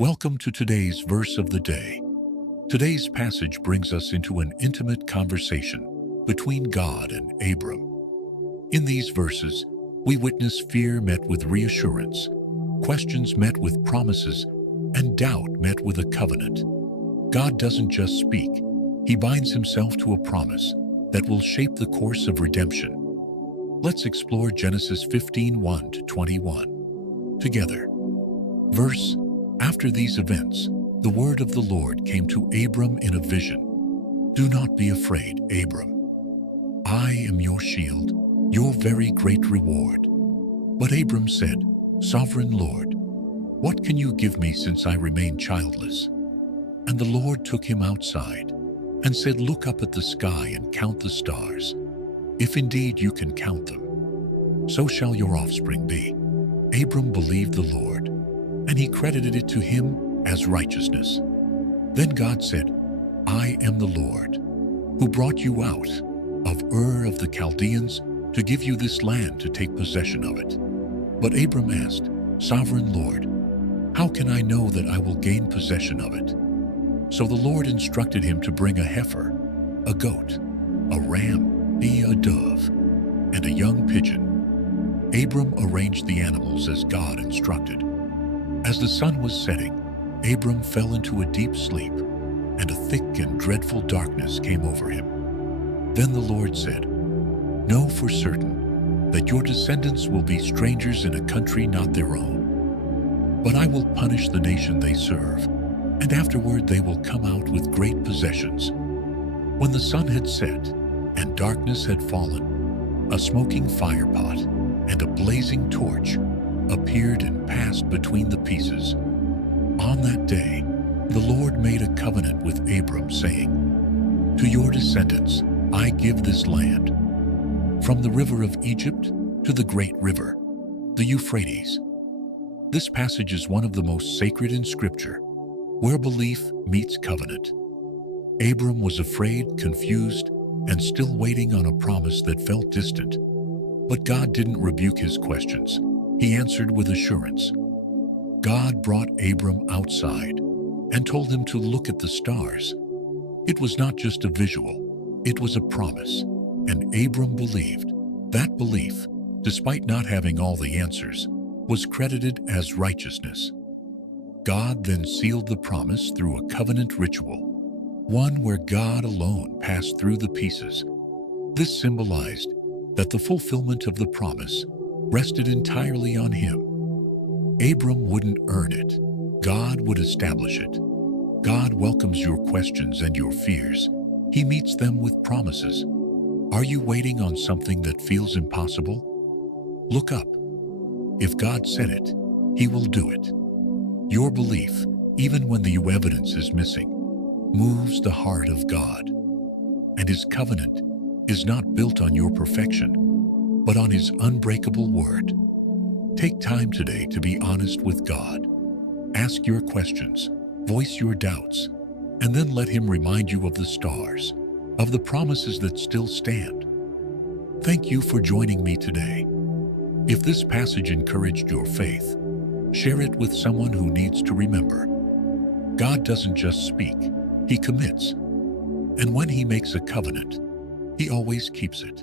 Welcome to today's verse of the day. Today's passage brings us into an intimate conversation between God and Abram. In these verses, we witness fear met with reassurance, questions met with promises, and doubt met with a covenant. God doesn't just speak, He binds Himself to a promise that will shape the course of redemption. Let's explore Genesis 15:1-21 together. Verse: After these events, the word of the Lord came to Abram in a vision. Do not be afraid, Abram. I am your shield, your very great reward. But Abram said, Sovereign Lord, what can you give me since I remain childless? And the Lord took him outside and said, Look up at the sky and count the stars. If indeed you can count them, so shall your offspring be. Abram believed the Lord, and he credited it to him as righteousness. Then God said, I am the Lord, who brought you out of Ur of the Chaldeans to give you this land to take possession of it. But Abram asked, Sovereign Lord, how can I know that I will gain possession of it? So the Lord instructed him to bring a heifer, a goat, a ram, a dove, and a young pigeon. Abram arranged the animals as God instructed. As the sun was setting, Abram fell into a deep sleep, and a thick and dreadful darkness came over him. Then the Lord said, Know for certain that your descendants will be strangers in a country not their own. But I will punish the nation they serve, and afterward they will come out with great possessions. When the sun had set and darkness had fallen, a smoking firepot and a blazing torch appeared and passed between the pieces. On that day, the Lord made a covenant with Abram, saying, To your descendants I give this land, from the river of Egypt to the great river, the Euphrates. This passage is one of the most sacred in Scripture, where belief meets covenant. Abram was afraid, confused, and still waiting on a promise that felt distant. But God didn't rebuke his questions. He answered with assurance. God brought Abram outside and told him to look at the stars. It was not just a visual, it was a promise, and Abram believed. That belief, despite not having all the answers, was credited as righteousness. God then sealed the promise through a covenant ritual, one where God alone passed through the pieces. This symbolized that the fulfillment of the promise rested entirely on him. Abram wouldn't earn it. God would establish it. God welcomes your questions and your fears. He meets them with promises. Are you waiting on something that feels impossible? Look up. If God said it, He will do it. Your belief, even when the evidence is missing, moves the heart of God. And His covenant is not built on your perfection, but on His unbreakable word. Take time today to be honest with God. Ask your questions, voice your doubts, and then let Him remind you of the stars, of the promises that still stand. Thank you for joining me today. If this passage encouraged your faith, share it with someone who needs to remember. God doesn't just speak, He commits. And when He makes a covenant, He always keeps it.